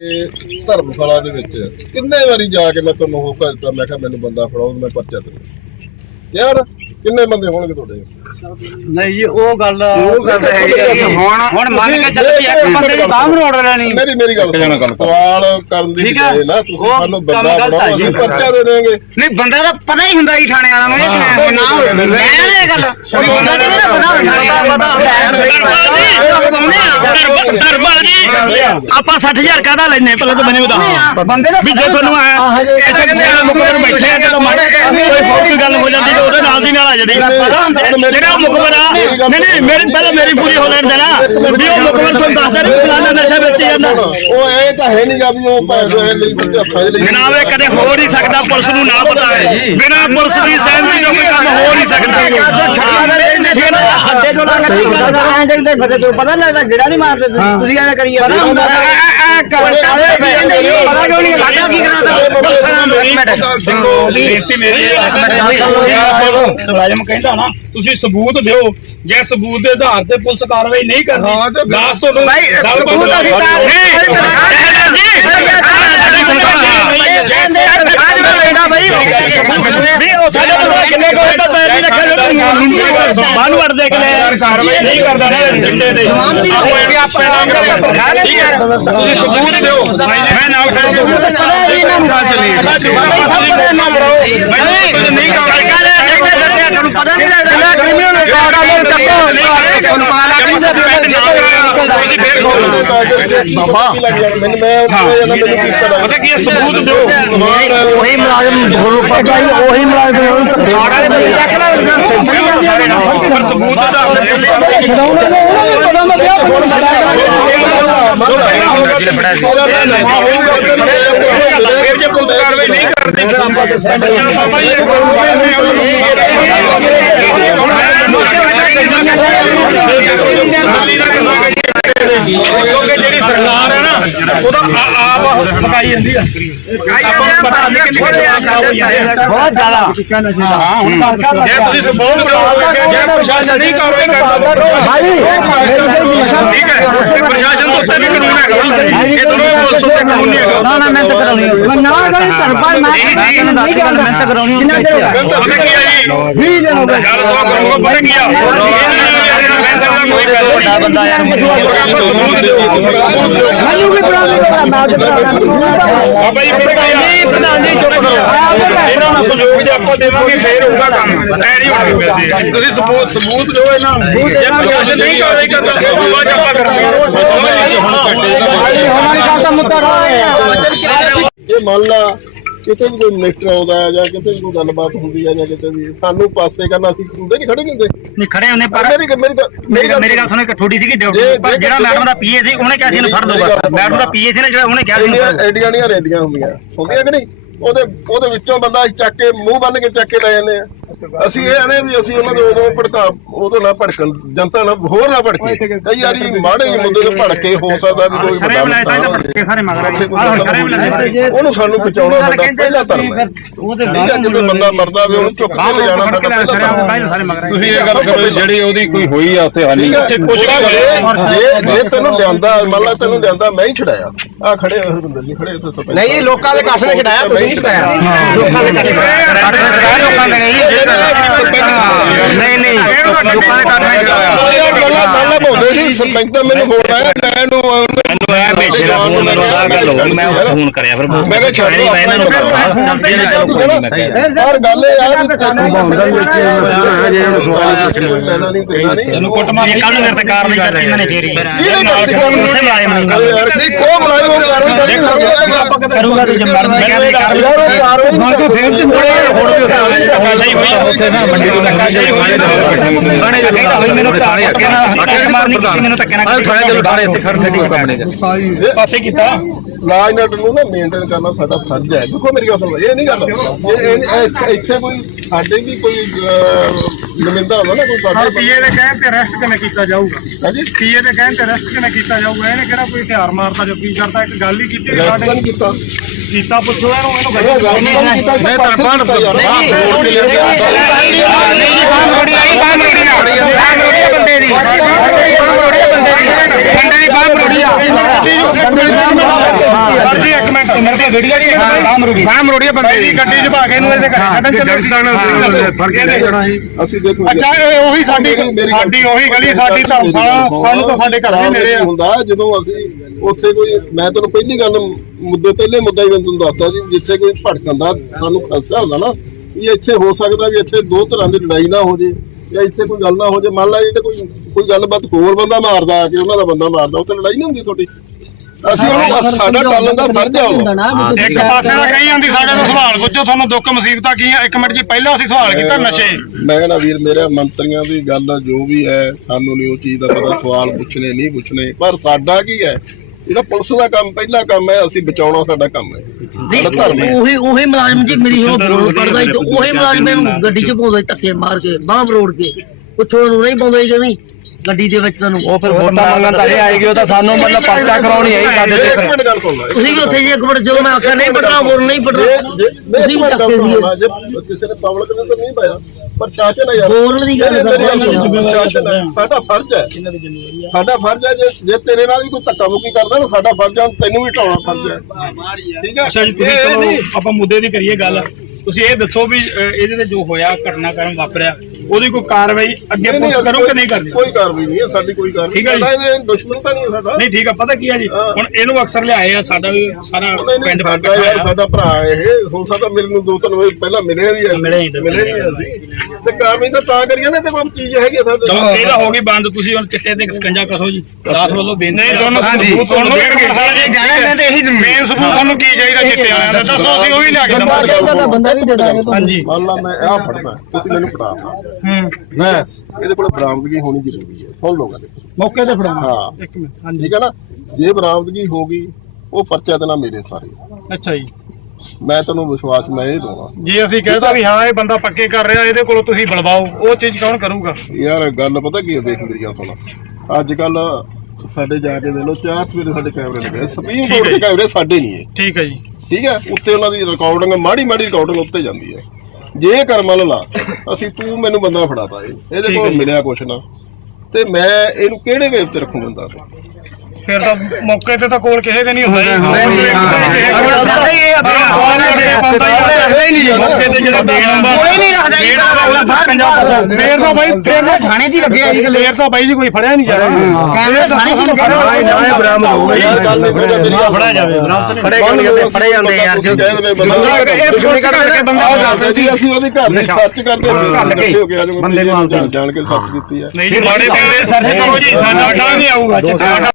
ਇਹ ਧਰਮਸ਼ਾਲਾ ਦੇ ਵਿੱਚ। ਕਿੰਨੇ ਵਾਰੀ ਜਾ ਕੇ ਮੈਂ ਤੁਹਾਨੂੰ ਹੋਕਾ ਦਿੱਤਾ, ਮੈਂ ਕਿਹਾ ਮੈਨੂੰ ਬੰਦਾ ਫੜਾਓ ਮੈਂ ਪਰਚਾ ਦੇ ਯਾਰ ਕਿੰਨੇ ਬੰਦੇ ਹੋਣਗੇ ਤੁਹਾਡੇ ਨਹੀਂ ਜੀ ਉਹ ਗੱਲ ਉਹ ਗੱਲ ਆ ਜੀ, ਹੁਣ ਹੁਣ ਮੰਨ ਕੇ ਚੱਲੋ ਵੀ ਇੱਕ ਬੰਦੇ ਦੀ ਬਾਹ ਮਰੋੜ ਲੈਣੀ ਮੇਰੀ ਮੇਰੀ ਗੱਲ। ਸਵਾਲ ਕਰਨ ਦੀ ਹੈ। ਬਜਾਏ ਨਾ ਤੁਸੀਂ ਸਾਨੂੰ ਬੰਦਾ ਹੈ ਜੀ। ਅਸੀਂ ਪਰਚਾ ਦੇ ਦੇਵਾਂਗੇ ਨਹੀਂ ਬੰਦਾ ਦਾ ਪਤਾ ਹੀ ਹੁੰਦਾ ਜੀ ਥਾਣੇ ਵਾਲਾ ਨੂੰ ਨਾ ਮੈਂ ਇਹ ਗੱਲ ਬੰਦਾ ਕਿਵੇਂ ਨਾ ਪਤਾ ਹੁੰਦਾ ਥਾਣੇ ਦਰਬਾਰ ਜੀ ਆਪਾਂ 60000 ਕਾਹਦਾ ਲੈਨੇ ਪਹਿਲਾਂ ਤਾਂ ਮੈਨੂੰ ਬਤਾ ਬੰਦੇ ਦਾ ਵੀ ਜੇ ਤੁਹਾਨੂੰ ਆਇਆ ਇੱਥੇ ਜਿਹੜਾ ਮੁਕਬਰ ਬੈਠੇ ਆ ਜਦੋਂ ਮਾੜੇ ਕੋਈ ਹੋਰ ਗੱਲ ਹੋ ਜਾਂਦੀ ਤਾਂ ਉਹਦੇ ਨਾਲ ਦੀ ਨਾਲ ਆ ਜਾਂਦੀ ਜਿਹੜਾ ਮੁਕਬਰ ਆ ਨਹੀਂ ਨਹੀਂ ਮੇਰੀ ਪਹਿਲਾਂ ਮੇਰੀ ਪੂਰੀ ਹੋ ਲੈਣ ਦੇਣਾ ਵੀ ਉਹ ਮੁਕਬਰ ਤੁਹਾਨੂੰ ਦੱਸਦਾ ਨਹੀਂ ਫਲਾਣਾ ਨਸ਼ਾ ਵੇਚੀ ਜਾਂਦਾ। ਉਹ ਇਹ ਤਾਂ ਹੈ ਨਹੀਂਗਾ ਵੀ ਉਹ ਭਾਵੇਂ ਜੋ ਹੈ ਲਈ ਹੱਥਾਂ 'ਚ ਲਈ। ਜਨਾਬ ਇਹ ਕਦੇ ਹੋ ਨਹੀਂ ਸਕਦਾ ਪੁਲਿਸ ਨੂੰ ਨਾ ਪਤਾ ਹੈ। ਬਿਨਾਂ ਪੁਲਿਸ ਦੀ ਸਹਿਮਤੀ ਤੋਂ ਕੋਈ ਕੰਮ ਹੋ ਨਹੀਂ ਸਕਦਾ। ਅੱਡੇ ਤੋਂ ਲਾ ਕੇ ਆਂ ਦੇਖਦੇ ਫਿਰ ਤੈਨੂੰ ਪਤਾ ਲੱਗਦਾ ਜਿਹੜਾ ਨਹੀਂ ਮਾਰਦੇ ਤੁਸੀਂ ਐਵੇਂ ਕਰੀ ਜਾਂਦੇ ਪਤਾ ਹੁੰਦਾ ਪਤਾ ਕਿਉਂ ਨਹੀਂ ਲੱਗਦਾ ਕੀ ਬੇਨਤੀ ਮੇਰੀ ਰਾਜਮ ਕਹਿੰਦਾ ਨਾ ਤੁਸੀਂ ਸਬੂਤ ਦਿਓ ਜੇ ਸਬੂਤ ਦੇ ਆਧਾਰ ਤੇ ਪੁਲਿਸ ਕਾਰਵਾਈ ਨਹੀਂ ਕਰਦੀ ਹਾਂ ਤੇ ਦਾਸ ਤੁਹਾਨੂੰ ਭਾਈ, ਗੱਲ ਸਬੂਤ ਬਦਲੋ। ਅਸੀਂ ਤਾਂ-। ਨਹੀਂ, ਨਹੀਂ ਉਹ ਸਾਡੇ ਕੋਲ ਕਿੰਨੇ ਕੋਲ ਤਾਂ ਪੈਰ ਨਹੀਂ ਰੱਖਿਆ ਜਿਹੜਾ ਬਾਹਨ ਵੜ ਦੇ ਕਿਲੇ ਕਾਰਵਾਈ ਨਹੀਂ ਕਰਦਾ ਨਾ ਚਿੱਟੇ ਦੇ ਆਹੋ ਇਹ ਆਪਾਂ ਠੀਕ ਹੈ। ਤੁਸੀਂ ਸਬੂਤ ਦਿਓ। ਮੈਂ ਨਾਲ ਖੜਾ ਨਹੀਂ ਕਰਕੇ ਤੁਹਾਨੂੰ ਪਤਾ ਨਹੀਂ ਲੱਗਦਾ ਕ੍ਰਿਮੀਨਲ ਰਿਕਾਰਡ ਆ ਲੋ ਚੱਕੋ ਤੁਹਾਨੂੰ ਪਤਾ ਬਾਬਾ ਮੈਨੂੰ ਮੈਂ ਉਹਨਾਂ ਮੈਨੂੰ ਕੀ ਪਤਾ ਪਤਾ ਕੀ ਹੈ ਸਬੂਤ ਦਿਓ ਉਹੀ ਮੁਲਾਜ਼ਮ ਤੁਹਾਨੂੰ ਪਤਾ ਹੀ ਉਹੀ ਮੁਲਾਜ਼ਮ ਪਰ ਸਬੂਤ ਦਾ ਫਿਰ ਜੇ ਪੁਲਿਸ ਕਾਰਵਾਈ ਨਹੀਂ ਕਰਦੀ ਫਿਰ ਆਪਾਂ ਕਿਉਂਕਿ ਜਿਹੜੀ ਸਰਕਾਰ ਹੈ ਨਾ ਉਹਦਾ ਆ- ਆਪ ਪਕਾਈ ਜਾਂਦੀ ਆ। ਆਪਾਂ ਨੂੰ ਪਤਾ ਨਹੀਂ ਕਿ ਕਿੰਨੀ ਖਰਾਬ ਹੋਈ ਹੈ ਬਹੁਤ ਜ਼ਿਆਦਾ। ਹਾਂ ਹੁਣ ਜੇ ਤੁਸੀਂ ਸਬੂਤ ਕਰੋਗੇ ਜੇ ਪ੍ਰਸ਼ਾਸਨ ਨਹੀਂ ਕਾਰਵਾਈ ਕਰਦਾ ਠੀਕ ਹੈ। ਤੇ ਪ੍ਰਸ਼ਾਸਨ ਤੋਂ ਉੱਤੇ ਵੀ ਕਾਨੂੰਨ ਹੈਗਾ। ਇਹ ਦੋਨੋਂ ਪੁਲਿਸ ਉੱਤੇ ਕਾਨੂੰਨ ਹੈਗਾ। ਨਾ ਨਾ ਮਿਹਨਤ ਕਰਾਉਣੀ ਮੈਂ ਨਾ ਕਰੀ ਧਰਪਾਲ ਮੈਂ ਕਰਦਾ ਮਿਹਨਤ ਕਰਾਉਣੀ ਕਿੰਨਾ ਚਿਰ ਹੋ ਗਿਆ ਪਤਾ ਕੀ ਆ। ਜੀ 20 ਦਿਨ ਹੋ ਗਏ। ਗੱਲ ਸੁਣਾ ਕਰੂਗਾ ਪਤਾ ਕੀ ਆ ਮੈਂ ਸਕਦਾ ਕੋਈ ਵੱਡਾ ਬੰਦਾ ਯਾਰ ਮੈਨੂੰ ਵੀ ਬਣਾ ਦੇ ਮੈਂ ਤੇ ਬਾਬਾ ਜੀ ਪਤਾ ਕੀ ਆ ਪ੍ਰਧਾਨ ਜੀ ਚੁੱਪ ਕਰੋ। ਇਹਨਾਂ ਨੂੰ ਸਹਿਯੋਗ ਜੇ ਆਪਾਂ ਦੇਵਾਂਗੇ ਫੇਰ ਹੋਊਗਾ ਕੰਮ। ਐ ਨਹੀਂ ਹੋਣੀ ਮਿਲਦੀ ਤੁਸੀਂ ਸਬੂਤ ਸਬੂਤ ਦਿਓ ਇਹਨਾਂ ਨੂੰ। ਜੇ ਪ੍ਰਸ਼ਾਸਨ ਨਹੀਂ ਕਾਰਵਾਈ ਕਰਦਾ ਉਹ ਬਾਅਦ ਆਪਾਂ ਕਰਾਂਗੇ ਹਮਾਰੀ ਗੱਲ ਦਾ ਮੁੱਦਾ ਰਹਾ ਇਹ ਮੰਨ ਲਾ ਕਿਤੇ ਵੀ ਕੋਈ ਮਿਨਿਸਟਰ ਆਉਂਦਾ ਹੈ ਜਾਂ ਕਿਤੇ ਵੀ ਕੋਈ ਗੱਲਬਾਤ ਹੁੰਦੀ ਹੈ ਜਾਂ ਕਿਤੇ ਵੀ ਸਾਨੂੰ ਪਾਸੇ ਕਰਨਾ ਅਸੀਂ ਹੁੰਦੇ ਨਹੀਂ ਖੜੇ ਨਹੀਂ ਹੁੰਦੇ। ਨਹੀਂ ਖੜੇ ਹੁੰਦੇ ਪਰ ਮੇਰੀ ਮੇਰੀ ਮੇਰੀ ਗੱਲ ਮੇਰੀ ਗੱਲ ਸੁਣੋ ਇੱਕ ਥੋੜੀ ਸੀਗੀ ਡਿਊਟੀ ਪਰ ਜਿਹੜਾ ਮੈਡਮ ਦਾ ਪੀਏ ਸੀ ਉਹਨੇ ਕਿਹਾ ਸੀ ਇਹਨੂੰ ਫੜ ਦੋ ਬਸ। ਮੈਡਮ ਦਾ ਪੀਏ ਸੀ ਨੇ ਜਿਹੜਾ ਉਹਨੇ ਕਿਹਾ ਸੀ। ਐਡੀਆਂ ਨਹੀਂ ਰੈਲੀਆਂ ਹੁੰਦੀਆਂ। ਹੁੰਦੀਆਂ ਕਿ ਨਹੀਂ? ਉਹਦੇ ਉਹਦੇ ਵਿੱਚੋਂ ਬੰਦਾ ਚੱਕ ਕੇ ਮੂੰਹ ਬੰਨ ਕੇ ਚੱਕ ਕੇ ਲੈ ਜਾਂਦੇ ਆ। ਅਸੀਂ ਇਹ ਆਨੇ ਵੀ ਅਸੀਂ ਉਹਨਾਂ ਦੇ ਉਦੋਂ ਭੜਕਾ ਉਦੋਂ ਨਾ ਭੜਕਣ ਜਨਤਾ ਨਾ ਹੋਰ ਨਾ ਭੜਕੇ। ਕਈ ਵਾਰੀ ਮਾੜੇ ਜਿਹੇ ਮੁੱਦੇ ਤੇ ਭੜਕੇ ਹੋ ਸਕਦਾ ਵੀ ਕੋਈ ਵੱਡਾ ਬੁਲਾਏ ਉਹਨੂੰ ਸਾਨੂੰ ਬਚਾਉਣਾ ਸਾਡਾ ਪਹਿਲਾ ਧਰਮ ਹੈ। ਕਿਤੇ ਬੰਦਾ ਮਰਦਾ ਵੀ ਉਹਨੂੰ ਚੁੱਕ ਕੇ ਲਿਜਾਣਾ ਸਾਡਾ ਪਹਿਲਾ ਧਰਮ। ਤੁਸੀਂ ਇਹ ਗੱਲ ਕਰੋ ਜਿਹੜੀ ਉਹਦੀ ਕੋਈ ਹੋਈ ਆ ਉੱਥੇ ਹਾਨੀ ਠੀਕ ਹੈ। ਉੱਥੇ ਕੁਛ ਨਹੀਂ ਹੋਇਆ। ਜੇ ਜੇ ਤੈਨੂੰ ਲਿਆਂਦਾ ਮੰਨ ਲਾ ਤੈਨੂੰ ਲਿਆਂਦਾ ਮੈਂ ਹੀ ਛਡਾਇਆ। ਆ ਖੜੇ ਹੋਏ ਬੰਦੇ ਜੀ ਖੜੇ ਉੱਥੇ ਨਹੀਂ ਲੋਕਾਂ ਦੇ ਇਕੱਠ ਨੇ ਛਡਾਇਆ ਤੁਸੀਂ ਨਹੀਂ ਛਡਾਇਆ। ਲੋਕਾਂ ਦੇ ਇਕੱਠ ਲੋਕਾਂ ਨੇ ਨਹੀਂ ਨਹੀਂ ਨਹੀਂ ਲੋਕਾਂ ਨੇ ਕਰ ਨਹੀਂ ਯਾਰ ਗੱਲਾਂ ਗੱਲਾਂ ਬੋਲਦੇ ਜੀ ਸਰਪੰਚ ਤਾਂ ਮੈਨੂੰ ਫੋਨ ਆਇਆ ਮੈਂ ਨੂੰ ਮੈਨੂੰ ਇਹ ਮੇਸ਼ੇ ਦਾ ਫੋਨ ਮੈਨੂੰ ਆ ਗੱਲ ਹੋ ਗਈ ਮੈਂ ਫੋਨ ਕਰਿਆ ਫਿਰ ਮੈਂ ਕਿਹਾ ਛੱਡ ਮੈਂ ਇਹਨਾਂ ਨੂੰ ਯਾਰ ਗੱਲ ਇਹ ਆ ਵੀ ਤੈਨੂੰ ਬੌਂਦਾ ਵਿੱਚ ਜੇ ਉਹਨੂੰ ਸਵਾਲ ਲੈਣਾ ਨਹੀਂ ਦੇਣਾ ਨਹੀਂ ਇਹਨੂੰ ਕੁੱਟ ਮਾਰ ਕੱਲ ਨੂੰ ਮੇਰੇ ਤੇ ਕਾਰਵਾਈ ਕਰਤੀ ਇਹਨਾਂ ਨੇ ਫੇਰ ਹੀ ਕਿਹਨੇ ਕਰਤੀ ਕਾਨੂੰਨ ਉਸੇ ਮੁਲਾਜ਼ਮ ਨੇ ਅਰੇ ਯਾਰ ਨਹੀਂ ਕੋ ਬੁਲਾਈ ਹੋ ਕਾਰਵਾਈ ਕਰਨੀ ਸਕਦਾ ਕਰੂਗਾ ਤੂੰ ਜੰਮਰ ਮੈਂ ਕਹਿੰਦਾ ਕਾਰਵਾਈ ਨਹੀਂ ਕਰਨੀ। ਫੇਰ ਚ ਮੁੜੇ ਹੁਣ ਧੱਕਾਸ਼ਾਹੀ ਹੋਈ ਉੱਥੇ ਨਾ ਮੰਡੀ ਤੋਂ ਧੱਕਾਸ਼ਾਹੀ ਹੋਈ ਥਾਣੇ ਜਾ ਕਹਿੰਦਾ ਹੋਈ ਮੈਨੂੰ ਥਾਣੇ ਧੱਕੇ ਨਾਲ ਧੱਕੇ ਮਾਰਨੀ ਕੀਤੀ ਮੈਨੂੰ ਧੱਕੇ ਨਾਲ ਥਾਣੇ ਚਲੋ ਥਾਣੇ ਇੱਥੇ ਖੜ ਖੜੀ ਸਾਹਮਣੇ ਪਾਸੇ ਕੀਤਾ? ਲਾਜ ਨਟ ਨੂੰ ਨਾ ਮੇਨਟੇਨ ਕਰਨਾ ਸਾਡਾ ਫਰਜ਼ ਹੈ। ਦੇਖੋ ਮੇਰੀ ਗੱਲ ਸੁਣੋ ਇਹ ਨਹੀਂ ਗੱਲ। ਇਹ ਇੱਥੇ ਕੋਈ ਸਾਡੇ ਵੀ ਕੋਈ ਅਹ, ਨੁਮਾਇੰਦਾ ਹੁੰਦਾ ਨਾ ਕੋਈ ਸਾਡੇ ਪੀਏ ਦੇ ਕਹਿਣ ਤੇ ਅਰੈਸਟ ਕਿਵੇਂ ਕੀਤਾ ਜਾਊਗਾ ਹਾਂਜੀ ਪੀਏ ਦੇ ਕਹਿਣ ਤੇ ਅਰੈਸਟ ਕਿਵੇਂ ਕੀਤਾ ਜਾਊਗਾ ਇਹਨੇ ਕਿਹੜਾ ਕੋਈ ਹਥਿਆਰ ਮਾਰਦਾ ਜੋ ਕੀ ਕਰਦਾ ਇੱਕ ਗੱਲ ਹੀ ਕੀਤੀ ਰੈਸਟ ਸਾਡੇ ਨਹੀਂ ਕੀਤਾ ਕੀਤਾ ਪੁੱਛੋ ਇਹਨੂੰ ਇਹਨੂੰ ਇਹ ਗੱਲ ਨਹੀਂ ਕੀਤਾ ਮੈਂ ਤਰਪਾਨ ਯਾਰ ਨਹੀਂ, ਵੋਟ ਕੇ ਲੈ ਕੇ ਨਹੀਂ ਜੀ ਬਾਹਰ ਮੋੜੀ ਆਈ ਬਾਹਰ ਮੋੜੀ ਆ ਬਾਹਰ ਮੋੜੀ ਆ ਬੰਦੇ ਦੀ ਬਾਹਰ ਮੋੜੀ ਆ ਬੰਦੇ ਦੀ ਬੰਦੇ ਦੀ ਬਾਹਰ ਮੋੜੀ ਆ ਬੰਦੇ ਦੀ ਬਾਹਰ ਮੋੜੀ ਆ ਵੀਡੀਓ ਦੀ ਨਾਮ ਰੋੜੀ ਨਾਮ ਰੋੜੀ ਬੰਦੇ। ਦੀ ਗੱਡੀ 'ਚ ਪਾ ਕੇ ਇਹਨੂੰ ਇਹਦੇ ਘਰੇ ਛੱਡਣ ਚੱਲੇ ਸੀ। ਫੜ ਕੇ ਲੈ ਜਾਣਾ ਸੀ ਅਸੀਂ ਦੇਖੋ ਅੱਛਾ ਇਹ ਉਹੀ ਸਾਡੀ ਸਾਡੀ ਉਹੀ ਗਲੀ ਸਾਡੀ ਧਰਮਸ਼ਾਲਾ ਸਾਨੂੰ ਤਾਂ ਸਾਡੇ ਘਰ ਦੇ ਨੇੜੇ ਆ ਹੁੰਦਾ ਜਦੋਂ ਅਸੀਂ ਉੱਥੇ ਕੋਈ ਮੈਂ ਤੁਹਾਨੂੰ ਪਹਿਲੀ ਗੱਲ ਮੁੱਦੇ ਪਹਿਲੇ ਮੁੱਦਾ ਹੀ ਮੈਂ ਤੁਹਾਨੂੰ ਦੱਸਦਾ ਸੀ ਜਿੱਥੇ ਕੋਈ ਭੜਕਣ ਦਾ ਸਾਨੂੰ ਹੁੰਦਾ ਨਾ ਇੱਥੇ ਹੋ ਸਕਦਾ ਵੀ ਇੱਥੇ ਦੋ ਤਰ੍ਹਾਂ ਦੀ ਲੜਾਈ ਨਾ ਹੋ ਜੇ ਜਾਂ ਇੱਥੇ ਕੋਈ ਗੱਲ ਨਾ ਹੋ ਜੇ। ਮੰਨ ਲਾ ਜੇ ਤੇ ਕੋਈ ਕੋਈ ਗੱਲਬਾਤ ਹੋਰ ਬੰਦਾ ਮਾਰਦਾ ਆ ਕੇ ਉਹਨਾਂ ਦਾ ਬੰਦਾ ਮਾਰਦਾ ਉੱਥੇ ਲੜਾਈ ਨਹੀਂ ਹੁੰਦੀ ਤੁਹਾਡੀ। ਅਸੀਂ ਉਹਨੂੰ ਸਾਡਾ ਟਾਲਣ ਦਾ ਫਰਜ਼ ਆ ਉਹ ਇੱਕ ਪਾਸੇ ਦਾ ਕਹੀ ਜਾਂਦੀ ਸਾਡੇ ਤੋਂ ਸਵਾਲ ਪੁੱਛੋ ਤੁਹਾਨੂੰ ਦੁੱਖ ਮੁਸੀਬਤਾਂ ਕੀ ਆ? ਇੱਕ ਮਿੰਟ ਜੀ ਪਹਿਲਾਂ ਅਸੀਂ ਸਵਾਲ ਕੀਤਾ ਨਸ਼ੇ। ਮੈਂ ਨਾ ਵੀਰ ਮੇਰੇ ਮੰਤਰੀਆਂ ਦੀ ਗੱਲ ਜੋ ਵੀ ਹੈ ਸਾਨੂੰ ਨਹੀਂ ਉਹ ਚੀਜ਼ ਦਾ ਪਤਾ ਸਵਾਲ ਪੁੱਛਣੇ ਨਹੀਂ ਪੁੱਛਣੇ। ਪਰ ਸਾਡਾ ਕੀ ਹੈ? ਜਿਹੜਾ ਪੁਲਿਸ ਦਾ ਕੰਮ ਪਹਿਲਾ ਕੰਮ ਹੈ ਅਸੀਂ ਬਚਾਉਣਾ ਸਾਡਾ ਕੰਮ ਹੈ। ਉਹੀ ਉਹੀ ਮੁਲਾਜ਼ਮ ਜੀ ਮੇਰੀ ਉਹ ਬਰੋਡ ਪੜਦਾ ਉਹੀ ਮੁਲਾਜ਼ਮ ਗੱਡੀ 'ਚ ਪਾਉਂਦਾ ਧੱਕੇ ਮਾਰ ਕੇ ਬਾਹਰ ਰੋੜ ਕੇ। ਪੁੱਛੋ ਉਹਨੂੰ ਨਹੀਂ ਪਾਉਂਦਾ ਨਹੀਂ? ਗੱਡੀ ਦੇ ਵਿੱਚ ਤੁਹਾਨੂੰ ਉਹ ਫਿਰ ਵੋਟਾਂ ਮੰਗਣ ਤਾਂ ਇਹ ਆਏਗੀ ਉਹ ਤਾਂ ਸਾਨੂੰ ਮਤਲਬ ਪਰਚਾ ਕਰਾਉਣੀ ਹੈ ਸਾਡੇ ਤੇ ਇੱਕ ਫਿਰ। ਮਿੰਟ ਗੱਲ ਸੁਣ ਲੈ ਤੁਸੀਂ ਵੀ ਉੱਥੇ ਜੇ ਇੱਕ ਮਿੰਟ ਜਦੋਂ ਮੈਂ ਆਖਿਆ ਨਹੀਂ ਪੜਨਾ ਹੋਰ ਨਹੀਂ ਪੜਨਾ ਤੁਸੀਂ ਵੀ ਧੱਕੇ ਸੀ ਕਿਸੇ ਨੇ ਪਬਲਿਕ ਨੇ ਤਾਂ ਨਹੀਂ ਪਾਇਆ ਪਰ ਚਾਚਾ ਨਾ ਯਾਰ। ਬੋਲਣ ਦੀ ਗੱਲ ਸਾਡਾ ਫਰਜ਼ ਹੈ। ਸਾਡਾ ਫਰਜ਼ ਹੈ ਜੇ ਜੇ ਤੇਰੇ ਨਾਲ ਵੀ ਕੋਈ ਧੱਕਾ ਮੁੱਕੀ ਕਰਦਾ ਨਾ ਸਾਡਾ ਫਰਜ਼ ਹੈ ਤੈਨੂੰ ਵੀ ਢਾਉਣਾ ਫਰਜ਼ ਹੈ। ਠੀਕ ਹੈ? ਅੱਛਾ ਜੀ ਤੁਸੀਂ ਚਲੋ ਨਹੀਂ। ਆਪਾਂ ਮੁੱਦੇ ਦੀ ਕਰੀਏ ਗੱਲ। ਤੁਸੀਂ ਇਹ ਦੱਸੋ ਵੀ ਇਹਦੇ ਤੇ ਜੋ ਹੋਇਆ ਘਟਨਾਕ੍ਰਮ ਵਾਪਰਿਆ। ਉਹਦੀ ਕੋਈ ਕਾਰਵਾਈ ਅੱਗੇ ਨਹੀਂ, ਨਹੀਂ, ਕਰੋ ਕਿ ਨਹੀਂ ਕਰਦੀ ਕੋਈ ਕਾਰਵਾਈ ਨਹੀਂ ਹੈ ਸਾਡੀ ਕੋਈ ਕਾਰਵਾਈ ਠੀਕ ਹੈ ਦੁਸ਼ਮਣ ਤਾਂ ਨਹੀਂ ਹੈ ਸਾਡਾ। ਨਹੀਂ ਠੀਕ ਆ ਪਤਾ ਕੀ ਆ ਜੀ? ਹਾਂ। ਹੁਣ ਇਹਨੂੰ ਅਕਸਰ ਲਿਆਏ ਆ ਸਾਡਾ ਵੀ ਸਾਰਾ ਨਹੀਂ ਨਹੀਂ ਪਿੰਡ ਸਾਡਾ ਯਾਰ ਸਾਡਾ ਭਰਾ ਇਹ ਹੋ ਸਕਦਾ ਮੇਰੇ ਨੂੰ ਦੋ ਤਿੰਨ ਵਾਰ ਪਹਿਲਾਂ ਮਿਲੇ ਵੀ ਮਿਲੇ ਹੀ ਤਾਂ ਮਿਲੇ ਵੀ ਅਸੀਂ। ਤੇ ਕਾਰਵਾਈ ਤਾਂ ਤਾਂ ਕਰੀਏ ਨਾ ਤੇ ਕੋਈ ਚੀਜ਼ ਹੈਗੀ ਆ ਸਾਡੇ ਚਲੋ ਇਹਦਾ ਹੋ ਗਈ ਬੰਦ ਤੁਸੀਂ ਹੁਣ ਚਿੱਟੇ ਤੇ ਸਕੰਜਾ ਕਸੋ ਜੀ। ਦਾਸ ਵੱਲੋਂ ਬੇਨਤੀ ਨਹੀਂ। ਤੁਹਾਨੂੰ ਸਬੂਤ ਤੁਹਾਨੂੰ ਦੇਣਗੇ। ਜਾਣਾ ਤੇ ਇਹੀ ਮੇਨ ਸਬੂਤ ਤੁਹਾਨੂੰ ਕੀ ਚਾਹੀਦਾ ਚਿੱਟੇ ਵਾਲਿਆਂ ਦਾ? ਦੱਸੋ ਅਸੀਂ ਉਹ ਵੀ ਲਿਆ ਕੇ ਬੰਦਾ ਦਵਾਂਗੇ। ਚਾਹੀਦਾ ਤਾਂ ਬੰਦਾ ਵੀ ਦੇ ਦਾਂਗੇ ਹਾਂਜੀ। ਮੰਨ ਲਾ ਮੈਂ ਆਹ ਫੜਦਾ ਤੁਸੀਂ ਮੈਨੂੰ ਫੜਾ ਹੂੰ। ਮੈਂ ਇਹਦੇ ਕੋਲ ਬਰਾਮਦਗੀ ਹੋਣੀ ਜ਼ਰੂਰੀ ਹੈ। ਸੁਣ ਲਓ ਗੱਲ। ਮੌਕੇ ਤੇ ਫੜਾਉਣਾ ਹਾਂ। ਇੱਕ ਮਿੰਟ ਠੀਕ ਹੈ ਨਾ? ਜੇ ਬਰਾਮਦਗੀ ਹੋ ਗਈ ਉਹ ਪਰਚਾ ਤੇ ਨਾ ਮੇਰੇ ਸਾਰੇ। ਅੱਛਾ ਜੀ। ਮੈਂ ਤੁਹਾਨੂੰ ਵਿਸ਼ਵਾਸ ਮੈਂ ਇਹ ਦਊਂਗਾ ਜੇ ਅਸੀਂ ਕਹਦਾ ਵੀ ਹਾਂ ਇਹ ਬੰਦਾ ਪੱਕੇ ਕਰ ਰਿਹਾ ਇਹਦੇ ਕੋਲੋਂ ਤੁਸੀਂ ਬਣਵਾਓ ਉਹ ਚੀਜ਼ ਕੌਣ ਕਰੂਗਾ? ਯਾਰ ਗੱਲ ਪਤਾ ਕੀ ਹੈ ਦੇਖ ਮੇਰੀ ਗੱਲ ਸੁਣ। ਅੱਜ ਕੱਲ ਸਾਡੇ ਜਾ ਕੇ ਦੇ ਲੋ ਚਾਰ ਸਵੇਰੇ ਸਾਡੇ ਕੈਮਰੇ ਲੱਗੇ ਸੁਪਰੀਮ ਕੋਰਟ ਦੇ ਕੈਮਰੇ ਸਾਡੇ ਨਹੀਂ ਹੈ। ਠੀਕ ਹੈ ਜੀ। ਠੀਕ ਹੈ? ਉੱਤੇ ਉਹਨਾਂ ਦੀ ਰਿਕਾਰਡਿੰਗ ਮਾੜੀ ਮਾੜੀ ਰਿਕਾਰਡਿੰਗ ਉੱਤੇ ਜਾਂਦੀ ਹੈ। ਜੇ ਇਹ ਕਰ ਮੰਨ ਲਾ ਅਸੀਂ ਤੂੰ ਮੈਨੂੰ ਬੰਦਾ ਫੜਾਤਾ ਇਹ ਇਹਦੇ ਕੋਲ ਜੀ। ਮਿਲਿਆ ਕੁਛ ਨਾ। ਤੇ ਮੈਂ ਇਹਨੂੰ ਕਿਹੜੇ ਵੇਵ ਤੇ ਰੱਖੂ ਬੰਦਾ? ਫਿਰ ਤਾਂ ਮੌਕੇ ਤੇ ਤਾਂ ਕੋਲ ਕਿਸੇ ਦੇ ਨਹੀਂ ਹੁੰਦਾ ਜੀ। ਮੌਕੇ ਤੇ ਜਿਹੜਾ ਦੇਣ ਆਉਂਦਾ ਕੋਈ ਨਹੀਂ ਰੱਖਦਾ ਜੀ ਫੇਰ ਤਾਂ ਬਾਈ ਫੇਰ ਤਾਂ ਥਾਣੇ 'ਚ ਹੀ ਲੱਗਿਆ ਜੀ ਫੇਰ ਤਾਂ ਬਾਈ ਜੀ ਕੋਈ ਫੜਿਆ ਨਹੀਂ ਜਾ ਰਿਹਾ। ਕੈਮਰੇ ਥਾਣੇ 'ਚ ਹੀ ਲੱਗਿਆ ਬਰਾਮਦ ਹੋਊਗਾ ਫੜਿਆ ਜਾਵੇ। ਬਰਾਮਦ ਨਹੀਂ ਫੜੇ ਜਾਂਦੇ ਫੜੇ ਜਾਂਦੇ ਯਾਰ ਜੋ। ਅਸੀਂ ਉਹਦੇ ਘਰ ਦੀ ਸਰਚ ਕਰਦੇ ਬੰਦੇ ਨੂੰ ਜਾਣ ਕੇ ਸਰਚ ਕੀਤੀ ਹੈ। ਨਹੀਂ ਜੀ ਮਾੜੇ ਪਿਆਰੇ ਸਰਚ ਕਰੋ ਜੀ ਸਾਡਾ ਨਹੀਂ ਆਊਗਾ। ਚਿੱਟਾ